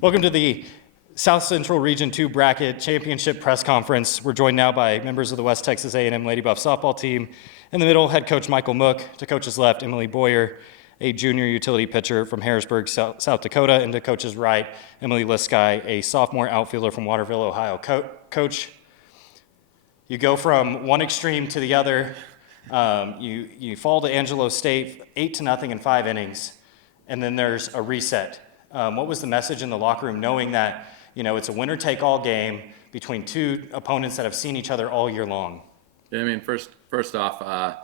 Welcome to the South Central Region 2 Bracket Championship Press Conference. We're joined now by members of the West Texas A&M Lady Buff softball team. In the middle, head coach Michael Mook. To coach's left, Emilee Boyer, a junior utility pitcher from Harrisburg, South Dakota. And to coach's right, Emilee Liskai, a sophomore outfielder from Waterville, Ohio. Coach, you go from one extreme to the other. You fall to Angelo State 8-0 in 5 innings, and then there's a reset. What was the message in the locker room, knowing that it's a winner-take-all game between two opponents that have seen each other all year long? Yeah, I mean, first off, I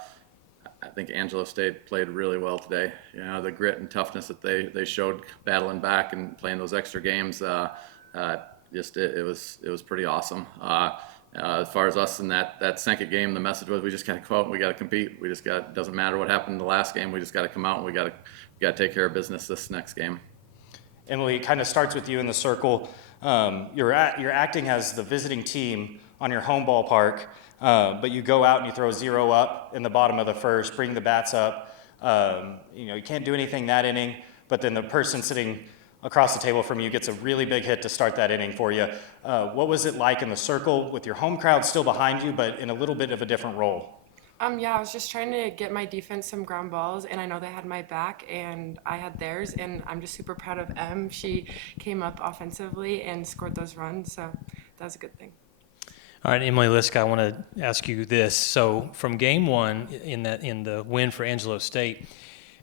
think Angelo State played really well today. The grit and toughness that they showed battling back and playing those extra games, it was pretty awesome. As far as us in that second game, the message was we just got to go out and we got to compete. Doesn't matter what happened in the last game. We just got to come out and we got to take care of business this next game. Emilee, it kind of starts with you in the circle. You're acting as the visiting team on your home ballpark, but you go out and you throw 0 up in the bottom of the first, bring the bats up. You can't do anything that inning, but then the person sitting across the table from you gets a really big hit to start that inning for you. What was it like in the circle with your home crowd still behind you, but in a little bit of a different role? I was just trying to get my defense some ground balls, and I know they had my back, and I had theirs, and I'm just super proud of Em. She came up offensively and scored those runs, so that was a good thing. All right, Emilee Liskai, I want to ask you this. So from game one, in the win for Angelo State,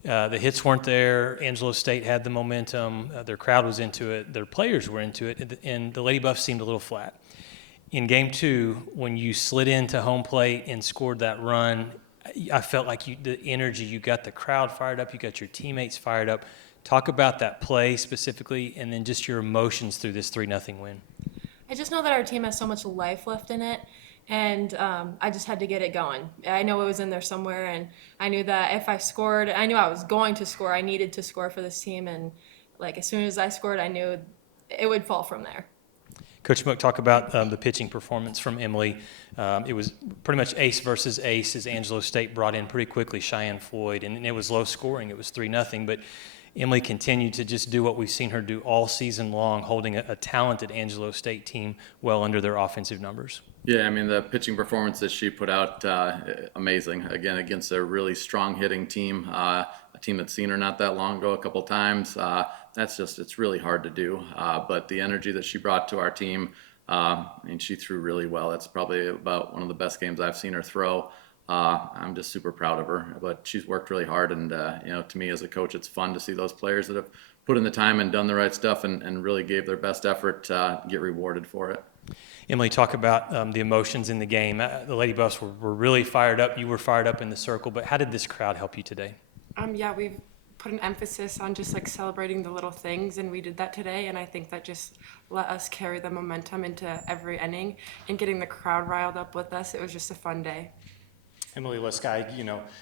the hits weren't there. Angelo State had the momentum. Their crowd was into it. Their players were into it, and the Lady Buffs seemed a little flat. In game two, when you slid into home plate and scored that run, I felt like the energy, you got the crowd fired up, you got your teammates fired up. Talk about that play specifically, and then just your emotions through this 3-0 win. I just know that our team has so much life left in it, and I just had to get it going. I know it was in there somewhere, and I knew that if I scored, I knew I was going to score. I needed to score for this team, and as soon as I scored, I knew it would fall from there. Coach Mook, talk about the pitching performance from Emilee. It was pretty much ace versus ace as Angelo State brought in pretty quickly Cheyenne Floyd, and it was low scoring. It was 3-0, but Emilee continued to just do what we've seen her do all season long, holding a talented Angelo State team well under their offensive numbers. Yeah, I mean, the pitching performance that she put out, amazing. Again, against a really strong hitting team, a team that's seen her not that long ago a couple times. It's really hard to do. But the energy that she brought to our team, she threw really well. That's probably about one of the best games I've seen her throw. I'm just super proud of her, but she's worked really hard. And, to me as a coach, it's fun to see those players that have put in the time and done the right stuff and really gave their best effort get rewarded for it. Emilee, talk about the emotions in the game. The Lady Buffs were really fired up. You were fired up in the circle, but how did this crowd help you today? We've put an emphasis on just celebrating the little things, and we did that today, and I think that just let us carry the momentum into every inning and getting the crowd riled up with us. It was just a fun day. Emilee Liskai,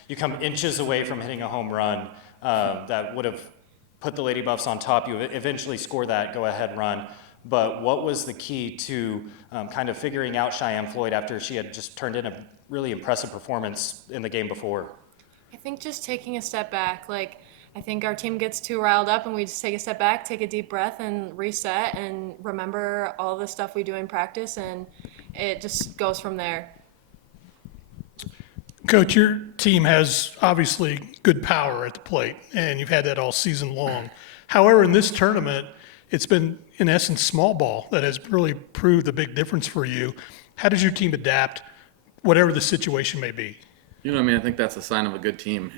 you come inches away from hitting a home run that would have put the Lady Buffs on top. You eventually score that go-ahead run. But what was the key to kind of figuring out Cheyenne Floyd after she had just turned in a really impressive performance in the game before? I think just taking a step back. I think our team gets too riled up, and we just take a step back, take a deep breath, and reset, and remember all the stuff we do in practice, and it just goes from there. Coach, your team has obviously good power at the plate, and you've had that all season long. However, in this tournament, it's been, in essence, small ball that has really proved the big difference for you. How does your team adapt, whatever the situation may be? I think that's a sign of a good team.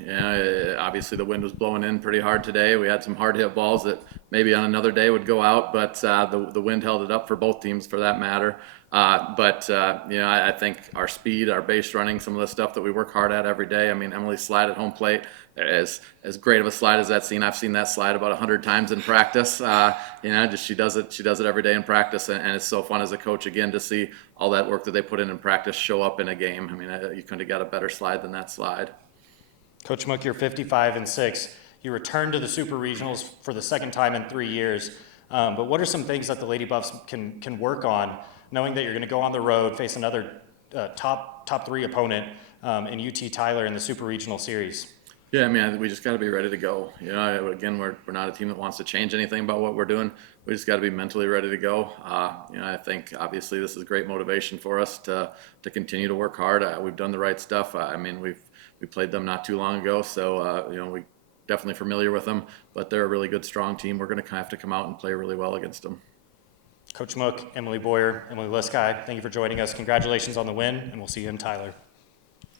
Obviously the wind was blowing in pretty hard today. We had some hard hit balls that maybe on another day would go out, but the wind held it up for both teams for that matter. I think our speed, our base running, some of the stuff that we work hard at every day. Emilee's slide at home plate, as great of a slide as that seen. I've seen that slide about 100 times in practice. She does it every day in practice, and it's so fun as a coach again to see all that work that they put in practice show up in a game. You couldn't have got a better slide than that slide. Coach Mook, you're 55-6. You returned to the Super Regionals for the second time in 3 years. But what are some things that the Lady Buffs can work on, knowing that you're going to go on the road, face another top 3 opponent in UT Tyler in the Super Regional Series? Yeah, I mean, I think we just got to be ready to go. You know, again, we're not a team that wants to change anything about what we're doing. We just got to be mentally ready to go. You know, I think obviously this is great motivation for us to continue to work hard. We've done the right stuff. I mean, we played them not too long ago, so you know, we definitely familiar with them. But they're a really good, strong team. We're going to have to come out and play really well against them. Coach Mook, Emilee Boyer, Emilee Liskai, thank you for joining us. Congratulations on the win, and we'll see you in Tyler.